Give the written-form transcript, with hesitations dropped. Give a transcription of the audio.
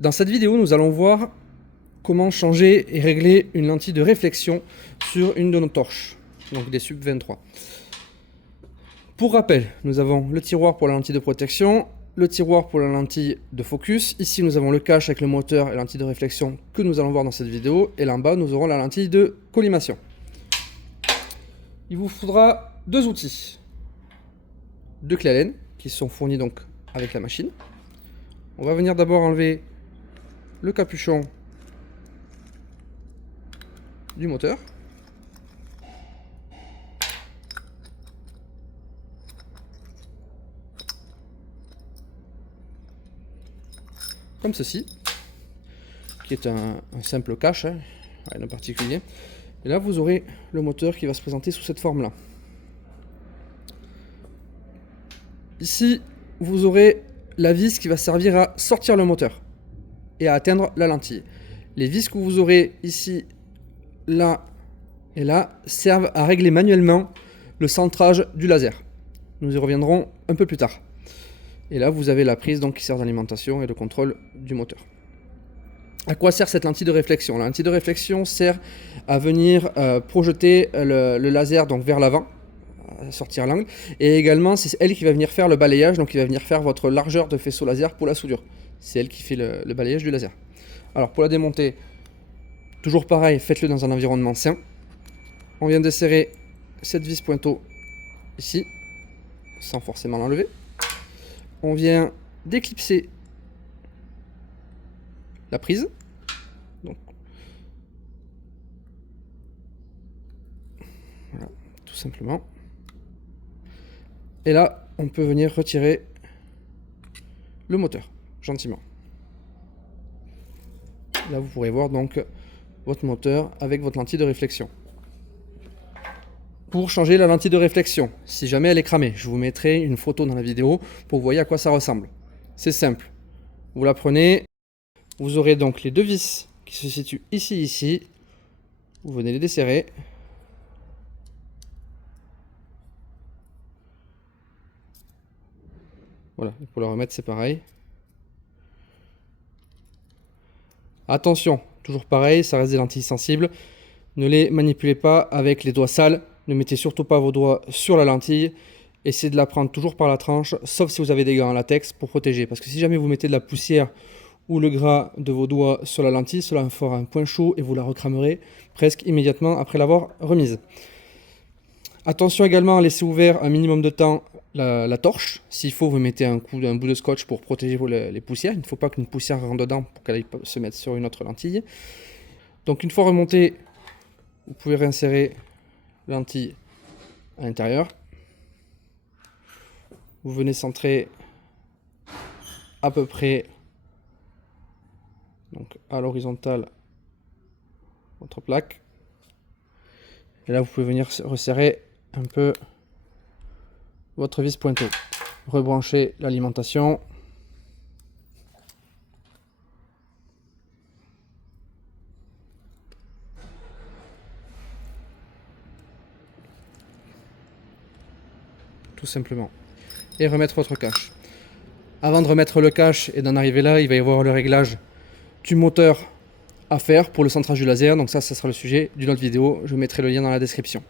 Dans cette vidéo, nous allons voir comment changer et régler une lentille de réflexion sur une de nos torches, donc des Sub 23. Pour rappel, nous avons le tiroir pour la lentille de protection, le tiroir pour la lentille de focus. Ici, nous avons le cache avec le moteur et la lentille de réflexion que nous allons voir dans cette vidéo. Et là en bas, nous aurons la lentille de collimation. Il vous faudra deux outils. Deux clés Allen qui sont fournis donc avec la machine. On va venir d'abord enlever le capuchon du moteur. Comme ceci, qui est un simple cache, hein, rien de particulier. Et là, vous aurez le moteur qui va se présenter sous cette forme-là. Ici, vous aurez la vis qui va servir à sortir le moteur et à atteindre la lentille. Les vis que vous aurez ici, là et là servent à régler manuellement le centrage du laser. Nous y reviendrons un peu plus tard. Et là, vous avez la prise donc, qui sert d'alimentation et de contrôle du moteur. À quoi sert cette lentille de réflexion? La lentille de réflexion sert à venir projeter le laser donc, vers l'avant, sortir l'angle. Et également, c'est elle qui va venir faire le balayage, donc qui va venir faire votre largeur de faisceau laser pour la soudure. C'est elle qui fait le balayage du laser. Alors, pour la démonter, toujours pareil, faites-le dans un environnement sain. On vient de serrer cette vis pointeau ici, sans forcément l'enlever. On vient d'éclipser la prise. Donc, voilà, tout simplement. Et là, on peut venir retirer le moteur, gentiment. Là, vous pourrez voir donc votre moteur avec votre lentille de réflexion. Pour changer la lentille de réflexion, si jamais elle est cramée, je vous mettrai une photo dans la vidéo pour que vous voyez à quoi ça ressemble. C'est simple. Vous la prenez, vous aurez donc les deux vis qui se situent ici. Vous venez les desserrer. Voilà, pour la remettre c'est pareil. Attention, toujours pareil, ça reste des lentilles sensibles. Ne les manipulez pas avec les doigts sales. Ne mettez surtout pas vos doigts sur la lentille. Essayez de la prendre toujours par la tranche, sauf si vous avez des gants en latex pour protéger. Parce que si jamais vous mettez de la poussière ou le gras de vos doigts sur la lentille, cela fera un point chaud et vous la recramerez presque immédiatement après l'avoir remise. Attention également à laisser ouvert un minimum de temps la torche. S'il faut, vous mettez un bout de scotch pour protéger les poussières. Il ne faut pas qu'une poussière rentre dedans pour qu'elle aille se mettre sur une autre lentille. Donc une fois remontée, vous pouvez réinsérer la lentille à l'intérieur. Vous venez centrer à peu près donc à l'horizontale votre plaque. Et là, vous pouvez venir resserrer un peu votre vis pointeau. Rebrancher l'alimentation. Tout simplement. Et remettre votre cache. Avant de remettre le cache et d'en arriver là, il va y avoir le réglage du moteur à faire pour le centrage du laser. Donc ça sera le sujet d'une autre vidéo. Je vous mettrai le lien dans la description.